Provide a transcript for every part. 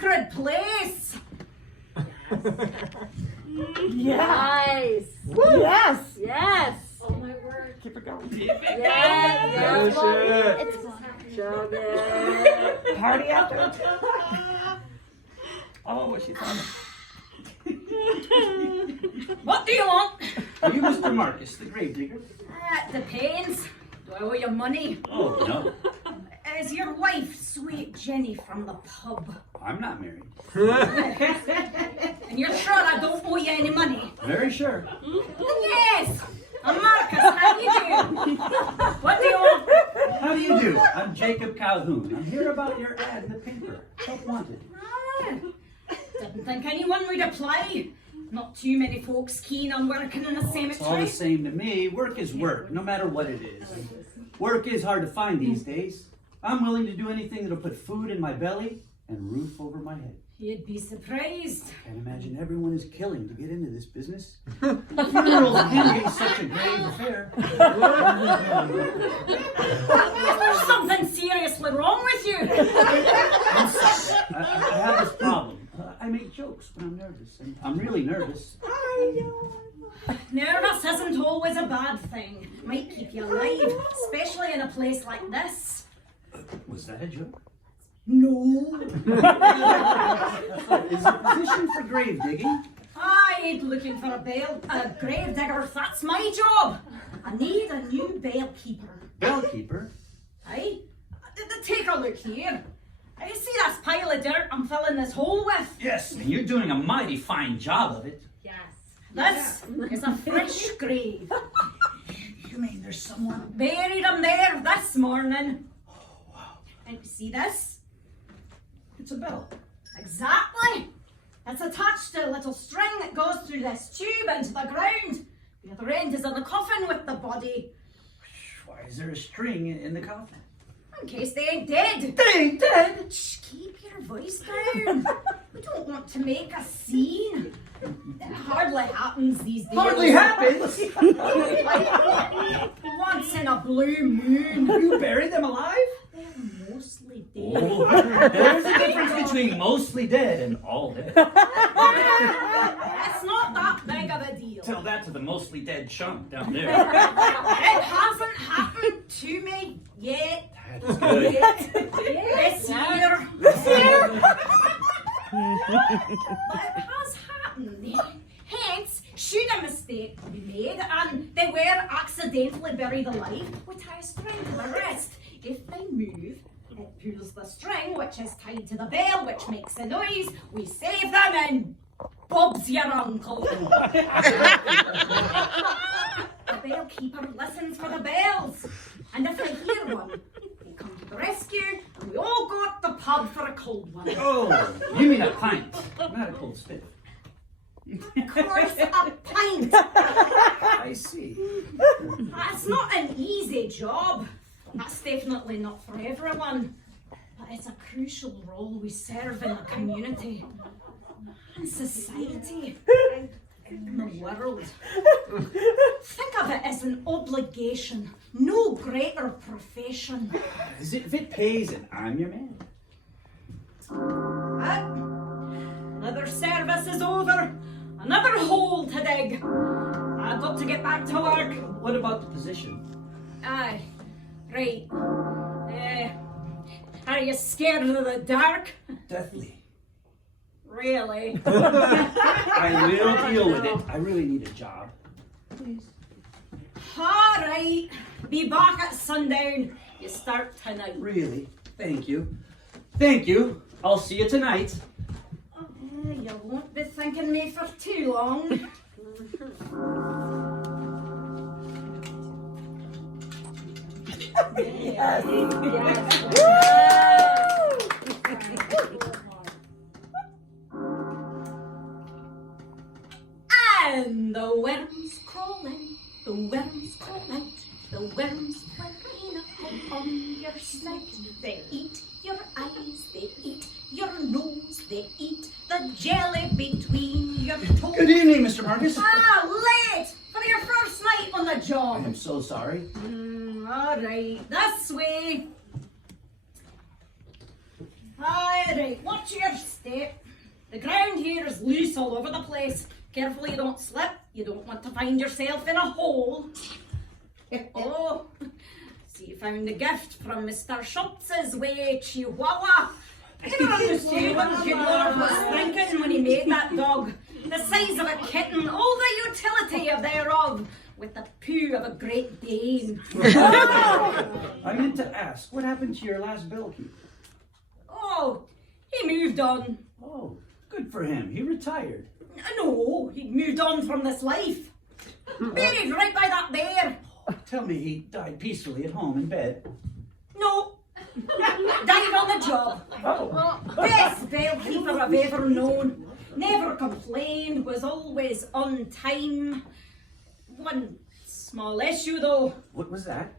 sacred place. Yeah. Nice. Yes. Yes. Oh my word. Keep it going. Yes. Finish it. Show it. Party after. Oh, she's on it. What do you want? Are you Mr. Marcus, the gravedigger? It depends. Do I owe you money? Oh, no. Is your wife sweet Jenny from the pub? I'm not married. And you're sure I don't owe you any money? Very sure. Yes! I'm Marcus, how do you do? What do you want? How do you do? I'm Jacob Calhoun. I'm here about your ad in the paper. Help wanted. Ah, didn't think anyone would apply. Not too many folks keen on working in a It's all cemetery. the same to me. Work is work, no matter what it is. Work is hard to find these days. I'm willing to do anything that'll put food in my belly and roof over my head. You'd be surprised. Can't imagine everyone is killing to get into this business. Funerals can be such a grave affair. There's something seriously wrong with you. I have this problem. I make jokes when I'm nervous, and I'm really nervous. Nervous isn't always a bad thing. Might keep you alive, especially in a place like this. Was that a joke? No. Is the position for grave digging? I ain't looking for a grave digger. That's my job. I need a new bale keeper. Bellkeeper? Aye? Take a look here. You see this pile of dirt I'm filling this hole with? Yes, and you're doing a mighty fine job of it. Yes. This is a fresh grave. You mean there's someone? Buried him there this morning. Oh, wow. And you see this? It's a bell. Exactly. It's attached to a little string that goes through this tube into the ground. The other end is in the coffin with the body. Why is there a string in the coffin? In case they ain't dead. They ain't dead! Shh, keep your voice down. We don't want to make a scene. It hardly happens these days. Hardly happens! Once in a blue moon. You bury them alive? They're mostly dead. Oh, there's a difference between mostly dead and all dead. It's not that big of a deal. Tell that to the mostly dead chunk down there. It hasn't happened to me yet. That's good. This year. But it has happened. Hence, should a mistake be made and they were accidentally buried alive, we tie a string to the wrist. If they move, it pulls the string, which is tied to the bell, which makes a noise. We save them and Bob's your uncle. The bell keeper listens for the bells. And if they hear one, they come to the rescue and we all go up the pub for a cold one. Oh, you mean a pint, not a cold spit. Of course, a pint. I see. It's not an easy job. That's definitely not for everyone. But it's a crucial role we serve in the community, in society, in the world. Think of it as an obligation. No greater profession. If it pays and I'm your man. Another service is over. Another hole to dig. I've got to get back to work. What about the position? Aye, right. Are you scared of the dark? Deathly. Really? I will deal with it. I really need a job. Please. All right. Be back at sundown. You start tonight. Really? Thank you. Thank you. I'll see you tonight. You won't be thinking me for too long. Yes. And the worms crawl in, the worms crawl out, the worms climb up on your snout. They eat your eyes, they eat your nose, they eat the jelly between your toes. Good evening, Mr. Marcus. Late for your first night on the I job. am so sorry. All right, this way. All right, watch your step. estate. The ground here is loose all over the place. Careful you don't slip. You don't want to find yourself in a hole. Oh, see, you found a gift from Mr. Schultz's way Chihuahua. I never understood what good Lord was thinking when he made that dog. The size of a kitten, all the utility thereof, with the poo of a Great Dane. I meant to ask, what happened to your last bellkeeper? Oh, he moved on. Oh, good for him. He retired. No, he moved on from this life. Buried right by that bear. Tell me he died peacefully at home in bed. No, died on the job. Oh. Best bellkeeper I've ever known. Never complained, was always on time. One small issue though. What was that?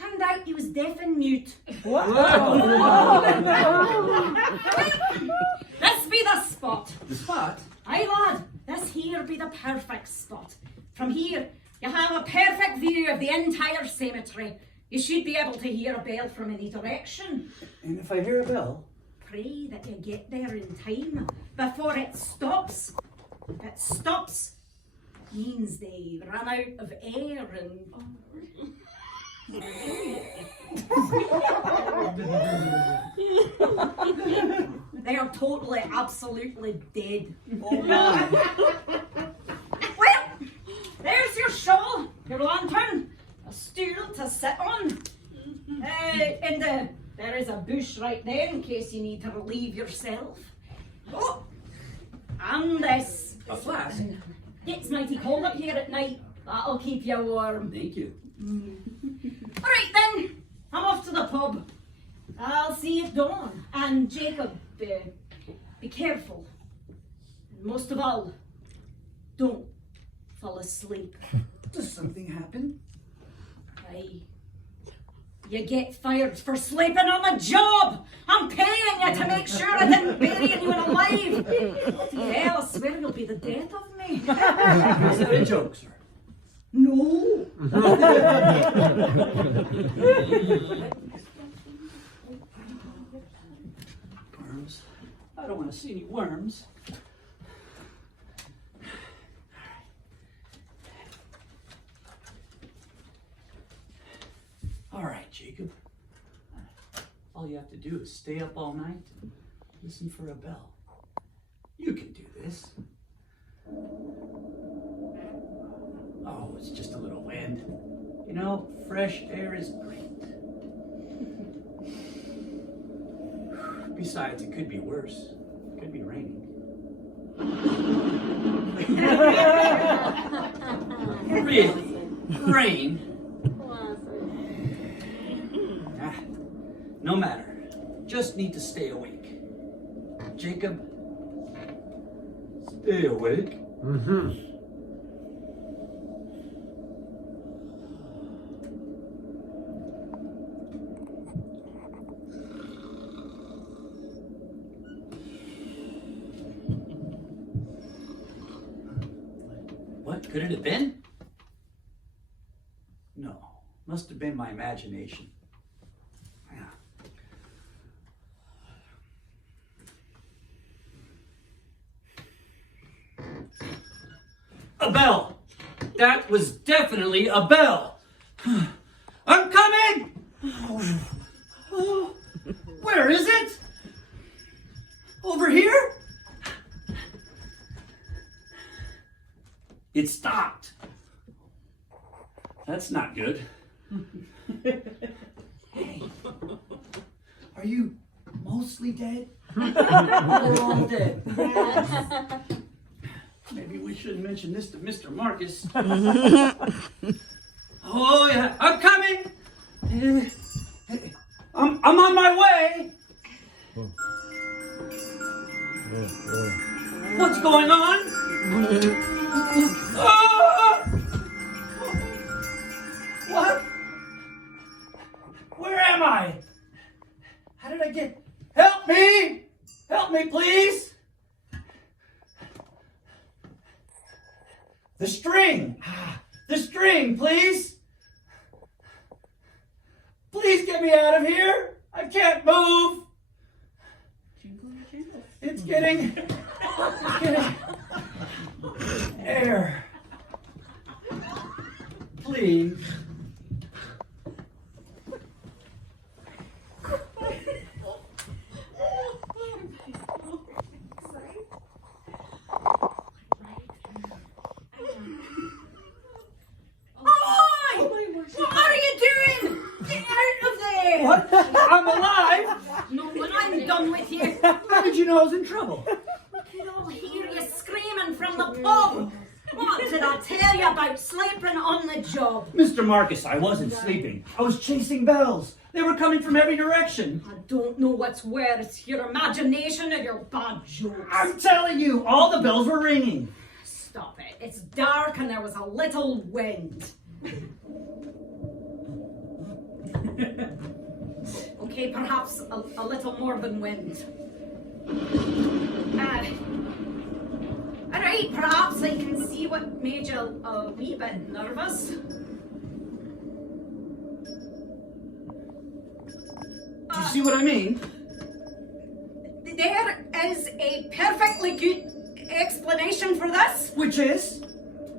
Turned out he was deaf and mute. What? This be the spot. The spot? Aye lad, this here be the perfect spot. From here, you have a perfect view of the entire cemetery. You should be able to hear a bell from any direction. And if I hear a bell? Pray that you get there in time before it stops. If it stops, it means they run out of air and... They are totally, absolutely dead. Well, there's your shawl, your lantern, a stool to sit on. There is a bush right there in case you need to relieve yourself. Oh, and this. A flask? It's mighty cold up here at night. That'll keep you warm. Thank you. All right then, I'm off to the pub. I'll see you at dawn. And Jacob, be careful. And most of all, don't fall asleep. Does something happen? Aye. You get fired for sleeping on the job. I'm paying you to make sure I didn't bury anyone alive. Bloody hell, I swear you'll be the death of me. Is that a joke, sir? No. Worms? I don't want to see any worms. All right, Jacob. All you have to do is stay up all night and listen for a bell. You can do this. Oh, it's just a little wind. You know, fresh air is great. Besides, it could be worse. It could be raining. Really? Rain? Ah, no matter. Just need to stay awake. Jacob, stay awake. What could it have been? No, must have been my imagination. Yeah. A bell! That was definitely a bell! I'm coming! Oh, where is it? Over here? It stopped. That's not good. Hey, are you mostly dead? We're all dead. Maybe we shouldn't mention this to Mr. Marcus. Oh yeah, I'm coming. I'm on my way. What's going on? Ah! What? Where am I? How did I get? Help me! Help me, please! The string! The string, please! Please get me out of here! I can't move! It's getting air. Please. Oi! What are you doing? Get out of there! What? I'm alive? No, when I'm done with you, How did you know I was in trouble? I could all hear you screaming from the pub. What did I tell you about sleeping on the job? Mr. Marcus, I wasn't sleeping. I was chasing bells. They were coming from every direction. I don't know what's worse, your imagination or your bad jokes. I'm telling you, all the bells were ringing. Stop it. It's dark and there was a little wind. Okay, perhaps a little more than wind. Alright, perhaps I can see what made you a wee bit nervous. Do you see what I mean? There is a perfectly good explanation for this. Which is?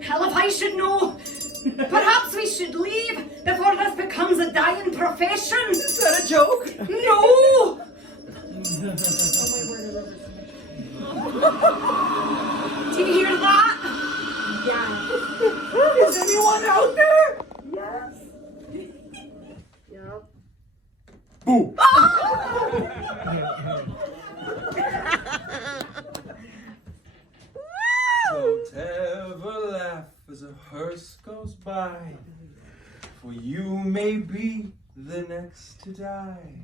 Hell if I should know. Perhaps we should leave before this becomes a dying profession. Is that a joke? No! Do you hear that? Yeah. Is anyone out there? Yes. Yep. Boo! Don't ever laugh as a hearse goes by, for you may be the next to die.